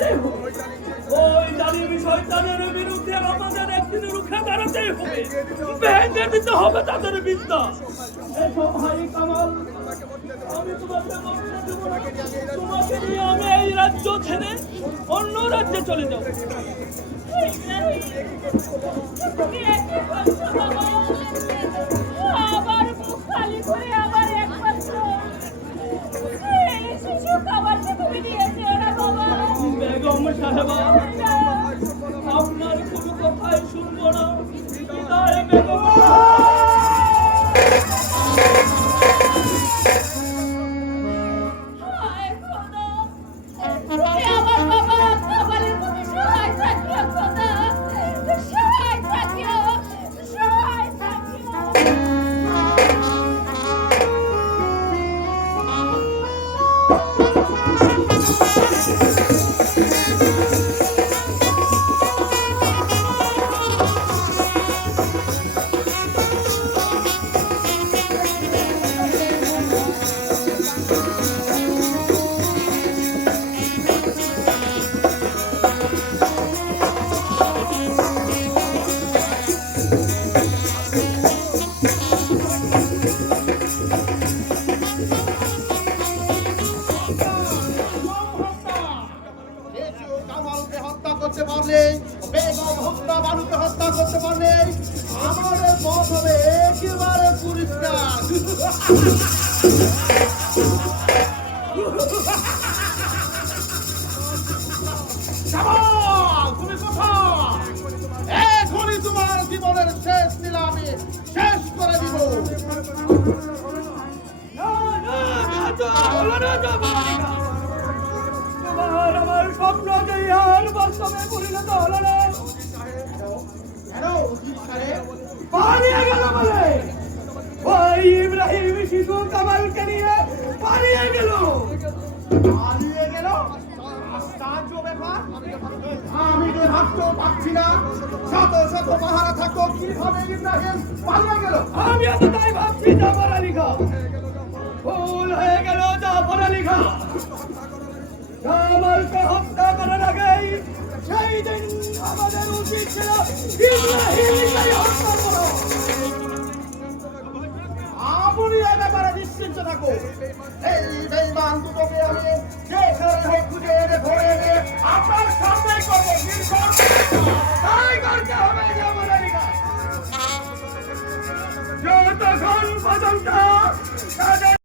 দাঁড়াতে হবে। ওই জালিমি শয়তানের বিরুদ্ধে আমাদের একদিন রুখে দাঁড়াতে হবে, ভেঙে দিতে হবে তাদের বিদ্যা। এসো ভাই কামাল, আমি তোমাকে বলতে দেব না। তোমাকে নিয়ে আমি এই রাজ্য ছেড়ে অন্য রাজ্যে চলে যাব। তুমি একে বলছো বাবা, আবার মুখ খালি করে আবার একমাত্র এই শিশু খাবারকে তুমি দিয়েছে ওরা বাবা। বেগম সাহেবা, আপনার কোনো কথাই শুনবো না। বিদায় বেগম। হায় খোদা, তুমি আমার বাবা খাবারের প্রতি সহায় থাকিও খোদা, সহায় থাকিও, সহায় থাকিও। কামালকে হত্যা করতে পারলে, বেগম হত্যা বানুকে হত্যা করতে পারলে আমাদের পথ হবে একেবারে পরিষ্কার। কামাল, তুমি কোথায়? এখনই তোমার জীবনের শেষ লীলা আমি শেষ করে দিব। তোমার আমার স্বপ্ন যে আর বাস্তবে পরিণত হলো না। কেন উচিত সাহেব? পালিয়ে গেল বলে ওই ইব্রাহিম শিশু কামালকে নিয়ে পালিয়ে গেল। পালিয়ে গেল? আশ্চর্য ব্যাপার। আমি যে ভাবতেও পারছি না, শত শত পাহারা থাকতো কিভাবে ইব্রাহিম পালিয়ে গেল। আমি এত তাই ভাবছি জাফর আলী খান ভুল হয়ে গেল। জাফর আলী খান কামালকে হত্যা করার আগেই সেই দিন আমাদের উচিত ছিল ইব্রাহিমকে হত্যা করা। আপনি এ ব্যাপারে নিশ্চিত